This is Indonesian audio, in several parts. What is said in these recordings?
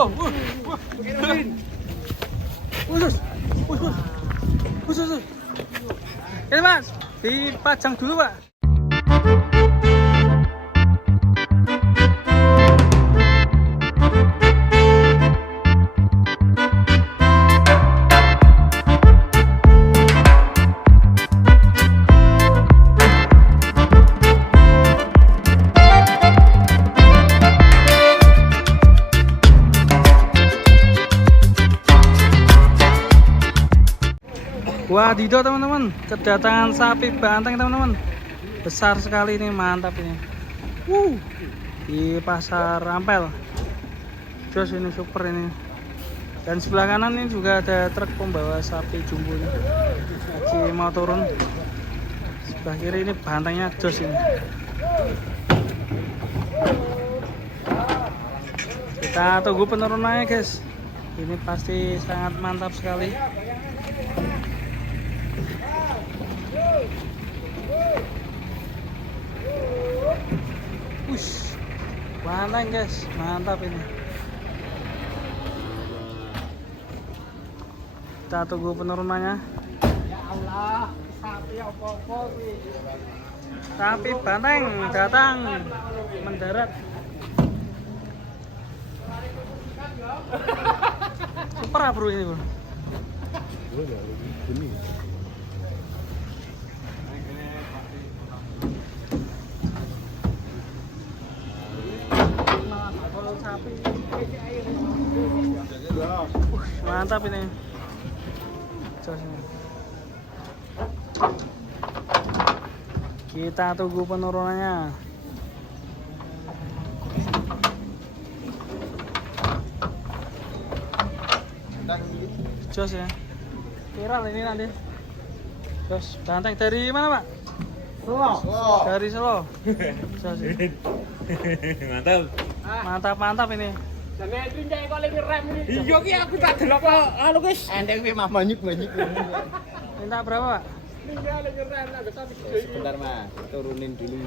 Ini Mas, dipajang dulu Pak. Wadidaw teman-teman, kedatangan sapi banteng teman-teman, besar sekali ini, mantap ini. Di pasar Ampel, jos ini super ini. Dan sebelah kanan ini juga ada truk pembawa sapi jumbo ini, lagi mau turun. Sebelah kiri ini bantengnya jos ini. Kita tunggu penurunannya guys, ini pasti sangat mantap sekali. Banteng guys, mantap ini. Kita tunggu penurunannya. Ya Allah, sapi apa-apa kuwi. Sapi banteng datang mendarat. Super bro ini bro. Mantap ini. Kita tunggu penurunannya. Jos ya. Viral ini nanti. Jos banteng dari mana Pak? Solo. Dari Solo. Jos. Mantap. Mantap ini. Jane tinjake kok lagi rem ini. Iya ki aku tak delok kok anu guys. Endek kuwi mah banyak. Minta berapa Pak? Tinjake lagi rem lah sapi gede. Sebentar Mas, turunin dulu.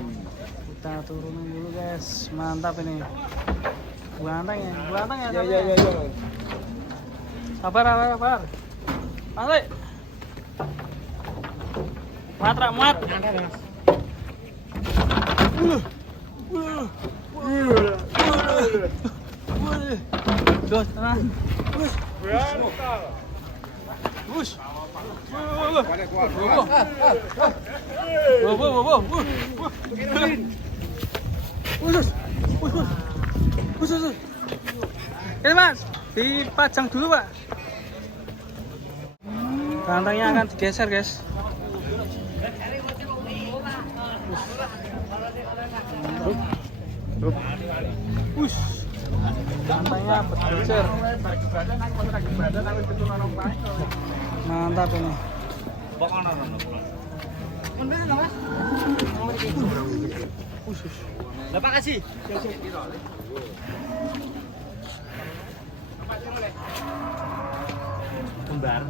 Kita turunin dulu guys. Mantap ini. Banteng ya. Banteng ya. Iya. Sabar. Balik. Muat. Dos, tenang. Wush. Ini Mas, dipajang dulu Pak. Bantengnya akan digeser guys. Wush. Bantengnya bergeser. Mantap ini. Bapak kasih. Kembar.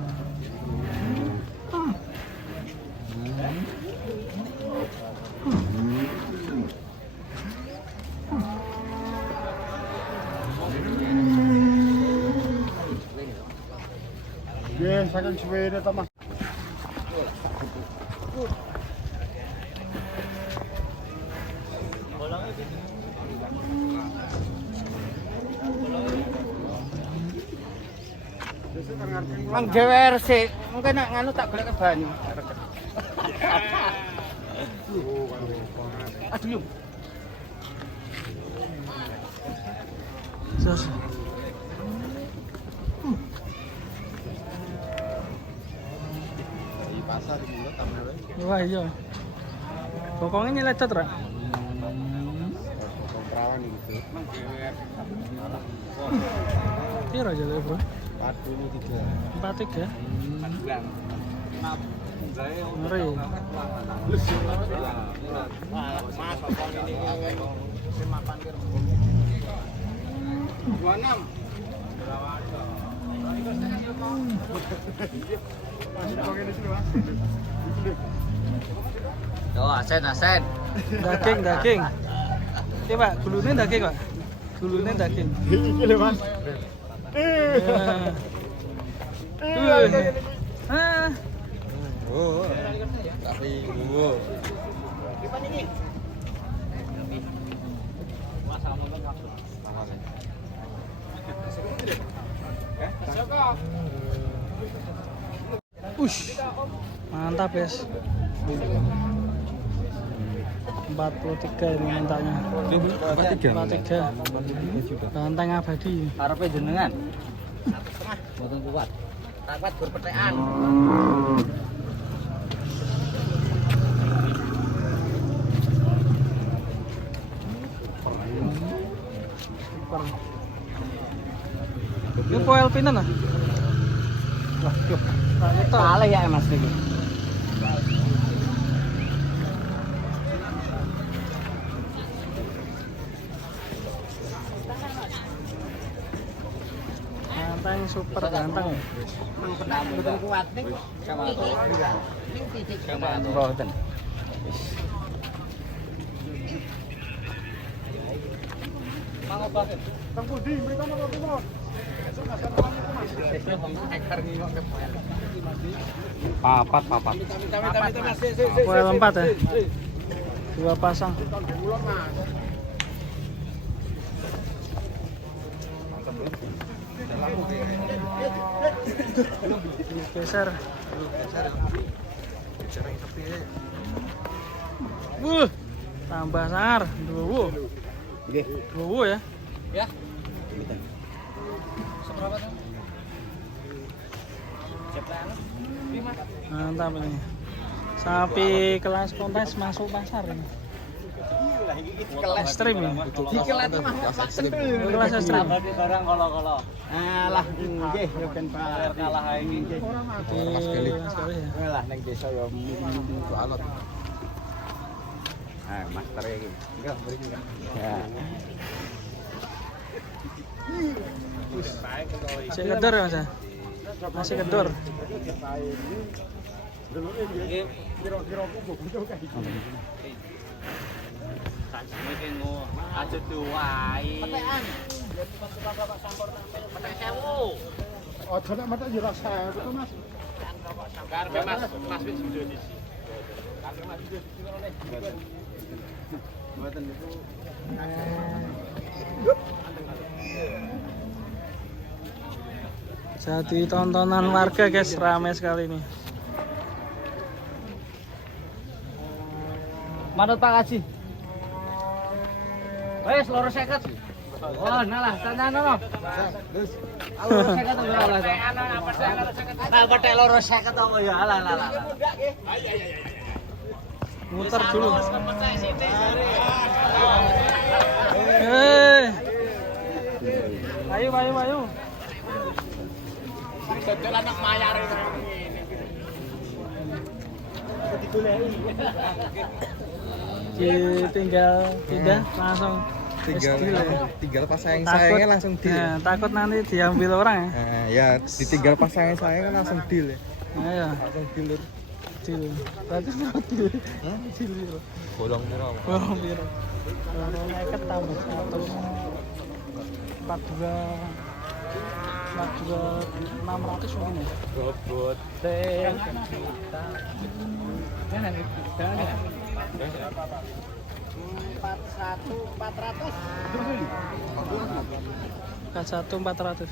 Yes, saking suwene to Mas. Mang jewer sik, mungkin nek nganu tak golek ke banyu. Aduh. Sos. Di pasar mulut tamene. Wah iya. Pokoknya nyelet ra. Perawan iki. Mang jewer. Piro aja lho, Bro? 43. 43. Ngeri. Mas, pokok ini makan kira 26. Yo, asen. Daging. Ini Pak, gulune daging Pak. Gulune daging. Iki lho, Mas. Ah. Oh. Tapi gua. Ush. Mantap, guys. 43 ini mintanya. 43. Banteng abadi. Karepe jenengan. Mboten kuat. Tak kuat gur petekan. Ini foil pinan ah. Wah, cuk. Itu. Kalah ya Mas niki. Ganteng super ganteng. Mboten kuat niku. Sama ning titik sama mboten. Mau banget. Kang Budi, mriko napa kula? Papat. Foil 4 ya. 2 pasang. Geser. Tambah sangar. Duwu. Nggih. Duwu ya. Ya. Mantap ini. Sapi kelas kontes masuk pasar ini. Ekstrim ya. Dikelati mah Kelas ekstrim. barang kolo-kolo. Alah nggih ya ben kalah iki. Mas Gali. Lah ning desa ya alot. Ah, master iki. Enggak mriki enggak. Ya. Masih kedor ya Mas? Masih kedor. Kira-kira ku butuh kayak gitu. Iki ngo aja duwai. Petekan. Petek 1000. Aja nek metek yo rasa itu, Mas. Karepe Mas wis video di sini. Mboten niku. Jadi tontonan warga guys, ramai sekali ini. Manut Pak Haji. Wes loro 50. Oh, nalah, tanyane no. Wis. Loro 50 to alah. Nah, petek loro 50 apa ya? Alah. Muter dulu. Hei. Ayo. Sedel anak mayar ini. Ditinggal pindah langsung. Tinggal pas sayang-sayangnya langsung deal. Nah, takut nanti diambil orang ya. Nah, ya ditinggal pas sayang-sayangnya langsung deal ya. Ayo, Langsung deal. deal. Berarti berapa deal? Deal. Bolong piro? Bolong biru. Bolong neket tambah 100. 42 600 mungkin ya. Bobot teh kita. Mana nih? Jangan. 400.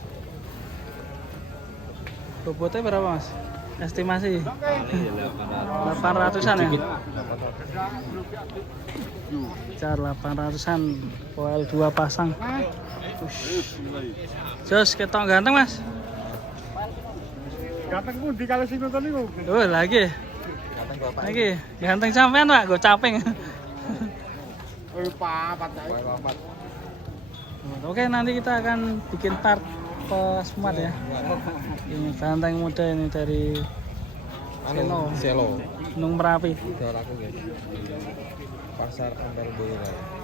Bobotnya berapa Mas? Estimasi 800-an ya? Car 800-an, foil 2 pasang. Jos, ketok ganteng Mas. Ganteng pundi kalau sing nonton niku? Oh, lagi. Ganteng sampean Pak, gue caping. Papat. Oke, nanti kita akan bikin part ke Smart ya. Ini ganteng muda ini dari Selo. Gunung Merapi. Pasar Ampel Boyolali.